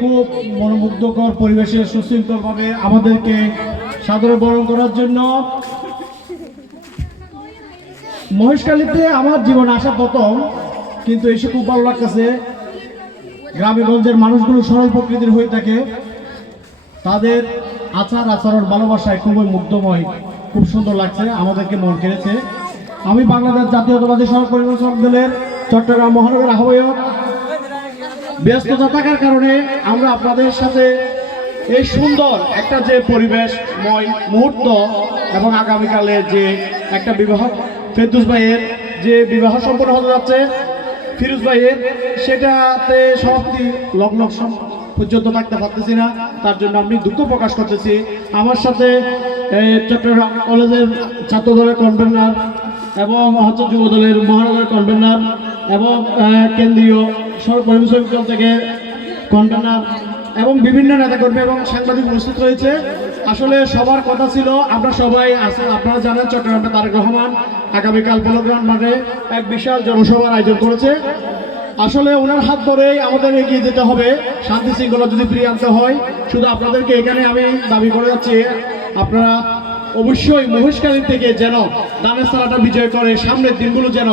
খুব মনোমুগ্ধকর পরিবেশে সুশৃঙ্খলভাবে আমাদেরকে সাদরে বরণ করার জন্য মহেশখালীতে আমার জীবন আসা প্রথম, কিন্তু এসে খুব ভালো লাগতেছে। গ্রামেগঞ্জের মানুষগুলো সরল প্রকৃতির হয়ে থাকে। তাদের আচার আচরণ ভালোবাসায় খুবই মুগ্ধময়, খুব সুন্দর লাগছে, আমাদেরকে মন কেড়েছে। আমি বাংলাদেশ জাতীয়তাবাদী সড়ক পরিবহন দলের চট্টগ্রাম মহানগর আহ্বায়ক ব্যস্ততা থাকার কারণে আমরা আপনাদের সাথে এই সুন্দর একটা যে পরিবেশময় মুহূর্ত এবং আগামীকালে যে একটা বিবাহ, ফেরদুস ভাইয়ের যে বিবাহ সম্পন্ন হতে যাচ্ছে, ফিরোজ ভাইয়ের, সেটাতে সমাপ্তি লগ্ন পর্যন্ত থাকতে পারতেছি না। তার জন্য আমি দুঃখ প্রকাশ করতেছি। আমার সাথে চট্টগ্রাম কলেজের ছাত্র দলের কনভেনার এবং হচ্ছে যুব দলের মহানগর কনভেনার এবং কেন্দ্রীয় পরিবহন থেকে কনভেনার এবং বিভিন্ন নেতাকর্মী এবং সাংবাদিক উপস্থিত রয়েছে। আসলে সবার কথা ছিল, আমরা সবাই আসলে আপনারা জানেন চট্টগ্রামে তারেক রহমান আগামীকাল বলগ্রাম মাঠে এক বিশাল জনসভার আয়োজন করেছে। আসলে ওনার হাত ধরেই আমাদের এগিয়ে যেতে হবে। শান্তি শৃঙ্খলা যদি ফিরিয়ে আনতে হয়, শুধু আপনাদেরকে এখানে আমি দাবি করে যাচ্ছি, আপনারা অবশ্যই মহেশকালী থেকে যেন দানের সারাটা বিজয় করে, সামনের দিনগুলো যেন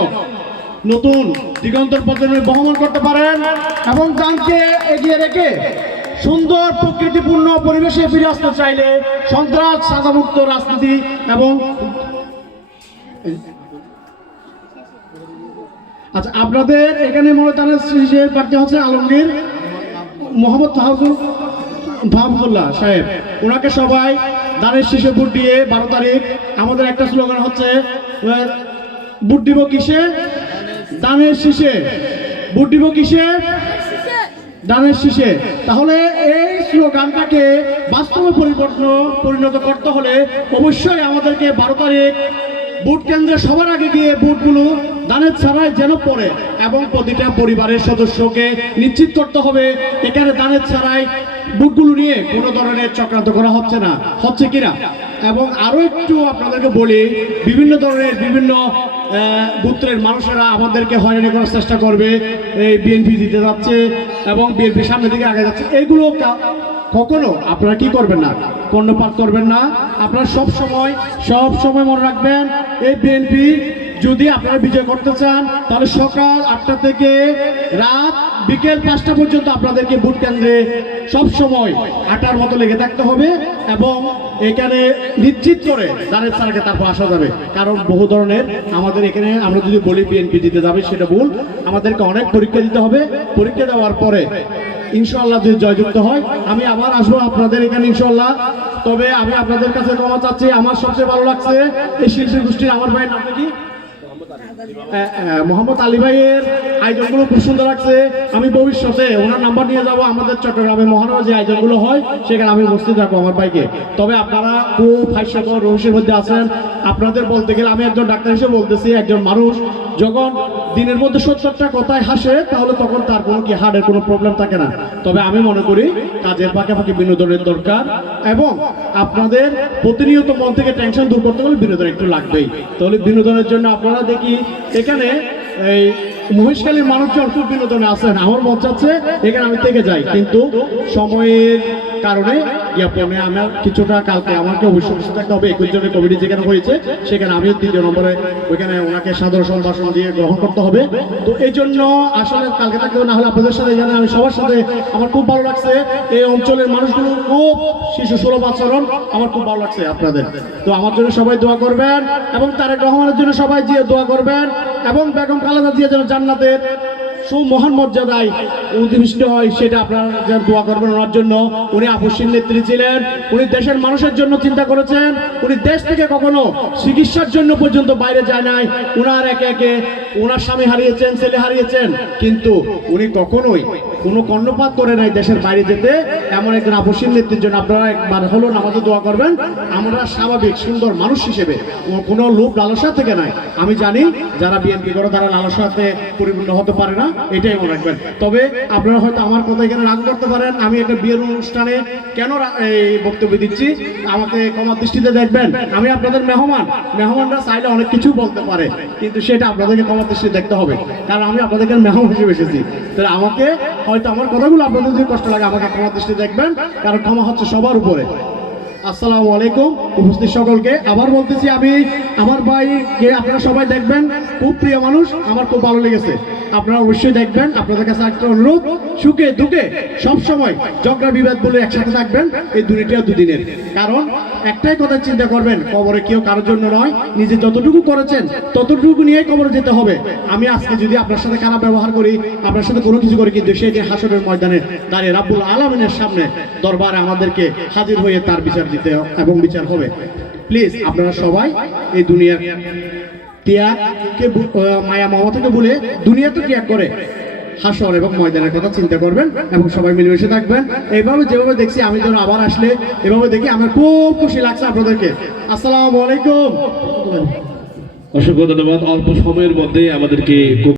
নতুন দিগন্তর প্রজন্মে বহমান করতে পারেন এবং গানকে এগিয়ে রেখে সুন্দর প্রকৃতিপূর্ণ পরিবেশে ফিরে আসতে চাইলে সন্ত্রাস সাদামুক্ত রাজনীতি এবং আচ্ছা আপনাদের এখানে মনে শীর্ষের প্রার্থী হচ্ছে আলমগীর মোহাম্মদ তাহাজুল ভাবুল্লাহ সাহেব। ওনাকে সবাই দানের শীষে ভোট দিয়ে বারো তারিখ আমাদের একটা স্লোগান হচ্ছে বুট দিব কিসে? দানের শীষে। ভোট দিব কিসে দানের শীষে। তাহলে এই স্লোগানটাকে বাস্তবে পরিবর্তন, পরিণত করতে হলে অবশ্যই আমাদেরকে বারো তারিখ বুট কেন্দ্রে সবার আগে গিয়ে বুটগুলো দানের ছাড়াই যেন পড়ে এবং প্রতিটা পরিবারের সদস্যকে নিশ্চিত করতে হবে, এখানে দানের ছাড়াই বুটগুলো নিয়ে কোনো ধরনের চক্রান্ত করা হচ্ছে না। হচ্ছে কিনা? এবং আরও একটু আপনাদেরকে বলি, বিভিন্ন ধরনের বিভিন্ন গোত্রের মানুষেরা আমাদেরকে হয়রানি করার চেষ্টা করবে। এই বিএনপি দিতে যাচ্ছে এবং বিএনপি সামনের দিকে আগে যাচ্ছে। এগুলো কখনো আপনারা কি করবেন না? কর্ণপাত করবেন না। আপনারা সব সময় সব সময় মনে রাখবেন, এই বিএনপি যদি আপনারা বিজয় করতে চান, তাহলে সকাল আটটা থেকে রাত বিকেল পাঁচটা পর্যন্ত আপনাদেরকে ভোট কেন্দ্রে সবসময় আটার মতো লেগে থাকতে হবে এবং এখানে নিশ্চিত করে দানের ছাড়াকে তারপর আসা যাবে। কারণ বহু ধরনের আমাদের এখানে, আমরা যদি বলি বিএনপি দিতে যাবে, সেটা ভুল। আমাদেরকে অনেক পরীক্ষা দিতে হবে। পরীক্ষা দেওয়ার পরে ইনশাল্লাহ যদি জয়যুক্ত হয়, আমি আবার আসব আপনাদের এখানে ইনশাল্লাহ তবে আমি আপনাদের কাছে ক্ষমা চাচ্ছি। আমার সবচেয়ে ভালো লাগছে এই শিল্পী গোষ্ঠীর, আমার ভাইয়ের নাম কি? মোহাম্মদ আলী ভাইয়ের আয়োজনগুলো খুব সুন্দর লাগছে আমি ভবিষ্যতে ওনার নাম্বার নিয়ে যাব, আমাদের চট্টগ্রামে মহানগর যে আয়োজনগুলো হয়, সেখানে আমি উপস্থিত রাখব আমার ভাইকে তবে আপনারা খুব হাস্যকর রহস্যের মধ্যে আছেন, আপনাদের বলতে গেলে আমি একজন ডাক্তার হিসেবে বলতেছি, একজন মানুষ। যখন দিনের মধ্যে সত্তরটা কথায় হাসে, তাহলে তখন তার কোনো কি হার্টের কোনো প্রবলেম থাকে না। তবে আমি মনে করি কাজের ফাঁকে বিনোদনের দরকার এবং আপনাদের প্রতিনিয়ত মন থেকে টেনশন দূর করতে গেলে বিনোদন একটু লাগবেই। তাহলে বিনোদনের জন্য আপনারা দেখি এখানে এই মহেশখালীর মানুষজন খুব বিনোদনে আছেন। আমার মন চাচ্ছে এখানে আমি থেকে যাই। কিন্তু সময়ের কারণে ইয়াপনে আমার কিছুটা কালকে আমাকে অবশ্যই থাকতে হবে। একুশ জনের কমিটি যেখানে হয়েছে সেখানে আমিও দ্বিতীয় নম্বরে ওইখানে ওনাকে সাদর সম্ভাষণ দিয়ে গ্রহণ করতে হবে। তো এই জন্য আসলে কালকে হবে, না হলে আপনাদের সাথে জানেন আমি সবার সাথে আমার খুব ভালো লাগছে। এই অঞ্চলের মানুষগুলো খুব শিশু সুলভ আচরণ আমার খুব ভালো লাগছে আপনাদের। তো আমার জন্য সবাই দোয়া করবেন এবং তারেক রহমানের জন্য সবাই যে দোয়া করবেন এবং বেগম খালেদা জিয়া যেন জান্নাতের সুমহান মর্যাদায় অধিবিষ্ট হয়, সেটা আপনারা দোয়া করবেন ওনার জন্য। উনি আপসীর নেত্রী ছিলেন, উনি দেশের মানুষের জন্য চিন্তা করেছেন, উনি দেশ থেকে কখনো চিকিৎসার জন্য পর্যন্ত বাইরে যায় নাই। উনার একে একে ওনার স্বামী হারিয়েছেন, ছেলে হারিয়েছেন, কিন্তু উনি কখনোই কোনো কর্ণপাত করে নাই দেশের বাইরে যেতে। এমন একজন আপসীন নেত্রীর জন্য আপনারা একবার হলো নামাজে দোয়া করবেন। আমরা স্বাভাবিক সুন্দর মানুষ হিসেবে। কোনো লোভ লালসা থেকে নাই। আমি জানি যারা বিএনপি করে তারা লালসাতে পরিপূর্ণ হতে পারে না, এটাই মনে রাখবেন। তবে আপনারা হয়তো আমার কথা এখানে রাগ করতে পারেন। আমি একটা বিয়ের অনুষ্ঠানে কেন এই বক্তব্য দিচ্ছি? আমাকে ক্ষমার দৃষ্টিতে দেখবেন। আমি আপনাদের মেহমান। মেহমানরা চাইলে অনেক কিছু বলতে পারে। কিন্তু সেটা আপনাদেরকে ক্ষমার দৃষ্টিতে দেখতে হবে। কারণ আমি আপনাদেরকে মেহমান হিসেবে এসেছি। তাহলে আমাকে হয়তো আমার কথাগুলো আপনাদের যদি কষ্ট লাগে, আমাকে ক্ষমা দৃষ্টি দেখবেন, কারণ ক্ষমা হচ্ছে সবার উপরে। আসসালামু আলাইকুম, উপস্থিত সকলকে। আবার বলতেছি আমি, আমার ভাইকে আপনারা সবাই দেখবেন, খুব প্রিয় মানুষ, আমার খুব ভালো লেগেছে। আপনারা অবশ্যই দেখবেন, আপনাদের কাছে একটা অনুরোধ, সুখে দুঃখে সবসময় ঝগড়া বিবাদ বলে একসাথে থাকবেন এই দুইটা দুদিনের। কারণ একটাই কথা চিন্তা করবেন, কবরে কেউ কারোর জন্য নয়, নিজে যতটুকু করেছেন, ততটুকু নিয়ে কবরে যেতে হবে। আমি আজকে যদি আপনার সাথে খারাপ ব্যবহার করি, আপনার সাথে কোনো কিছু করি, কিন্তু সেই যে হাসরের ময়দানে দাঁড়িয়ে রাব্বুল আলমিনের সামনে দরবারে আমাদেরকে হাজির হয়ে তার বিচার দিতে এবং বিচার হবে। প্লিজ, আপনারা সবাই এই দুনিয়ার ত্যাগকে মায়া মমতাকে বলে দুনিয়া তো ত্যাগ করে। হাসর এবং ময়দানের কথা চিন্তা করবেন এবং সবাই মিলেমিশে থাকবেন। এইভাবে যেভাবে দেখছি, আমি যখন আবার আসলে এভাবে দেখি, আমার খুব খুশি লাগছে আপনাদেরকে। আসসালামু আলাইকুম। অসংখ্য ধন্যবাদ। অল্প সময়ের মধ্যে আমাদেরকে